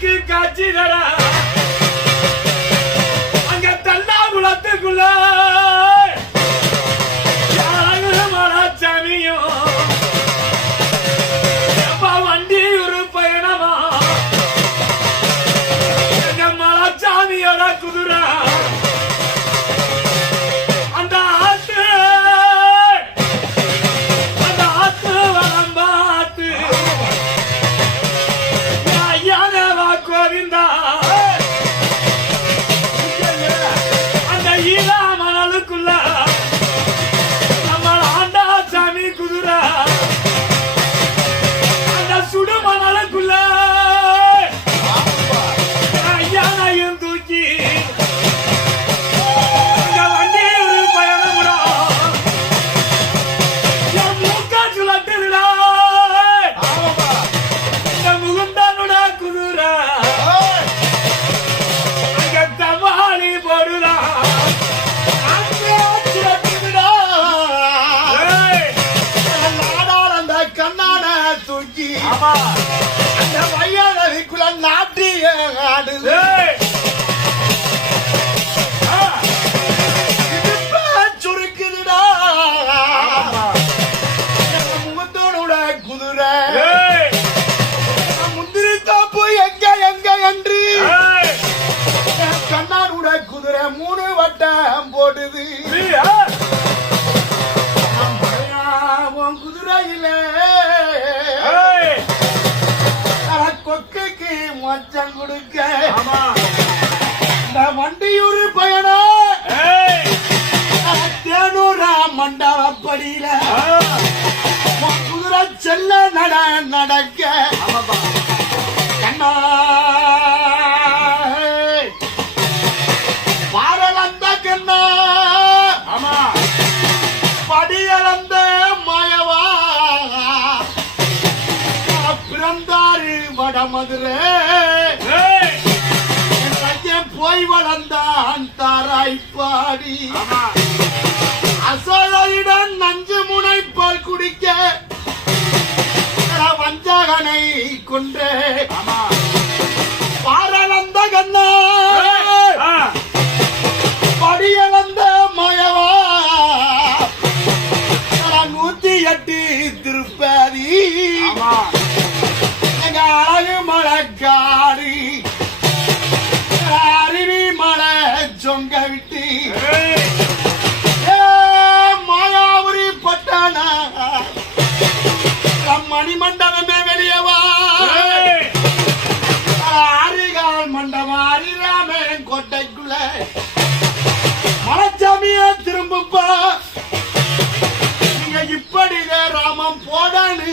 கண்ணுக்கு காட்சி தரா. தூக்கி. அந்த வையாளிக்குள்ள நாட்டிய ஆடுது கண்ணானுட குதிரை மூணு வட்டம் போடுது. மொச்சம் கொடுக்க. இந்த வண்டியூர் பயணம். தேனூரா மண்டபப்படியில. குதிரை செல்ல நட நடக்க. கண்ணா. பிறந்தாரு வடமதுரை. போய் வளர்ந்தான் தாராய்ப்பாடி. கோட்டைக்குள்ள மலைச்சாமிய திரும்பப்பா நீங்க இப்படிதான் ராமம் போடானு.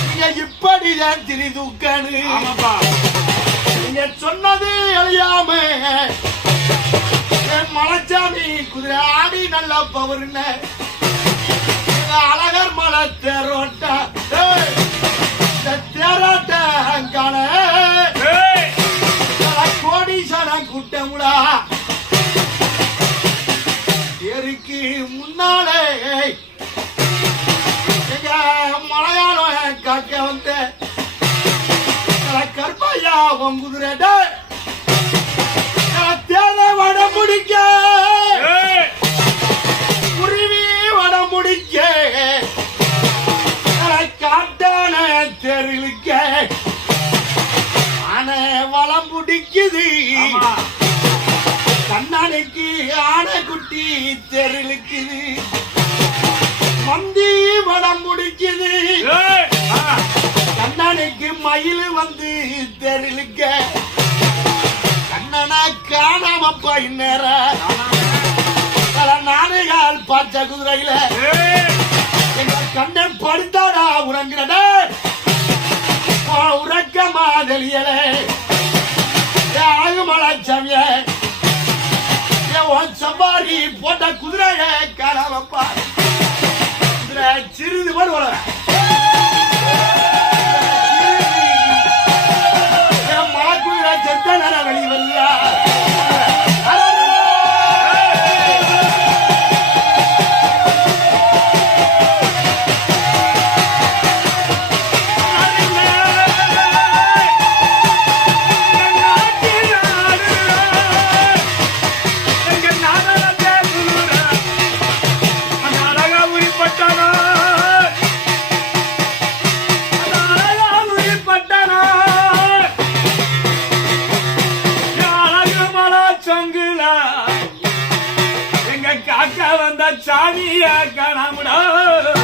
நீங்க இப்படிதான் ஆமாப்பா. நீங்க சொன்னது அழியாம என் மலைச்சாமி குதிரை ஆடி நல்ல பவர்னு எங்க அழகர் மலை தேரோட்டா தேரோட்ட காண கூட்டமுடா. எருக்கு முன்னாலே. மலையாளம் காக்க வந்த கற்பையா உன் குதிரை தேன வட முடிக்க பிடிக்குது ஆமா. கண்ணனுக்கு ஆனை குட்டி தெருளுக்கு மந்தி வடம் முடிக்குது. கண்ணனுக்கு மயில் வந்து தெருளுக்க. கண்ணனா காணாமப்பா இந்நேரம் பல நாடுகால் பச்சை குதிரையில. சவாரி போட்ட குதிரைய காணாமப்பா குதிரை சிறிது போல் வளர சாமியா காணாமடா.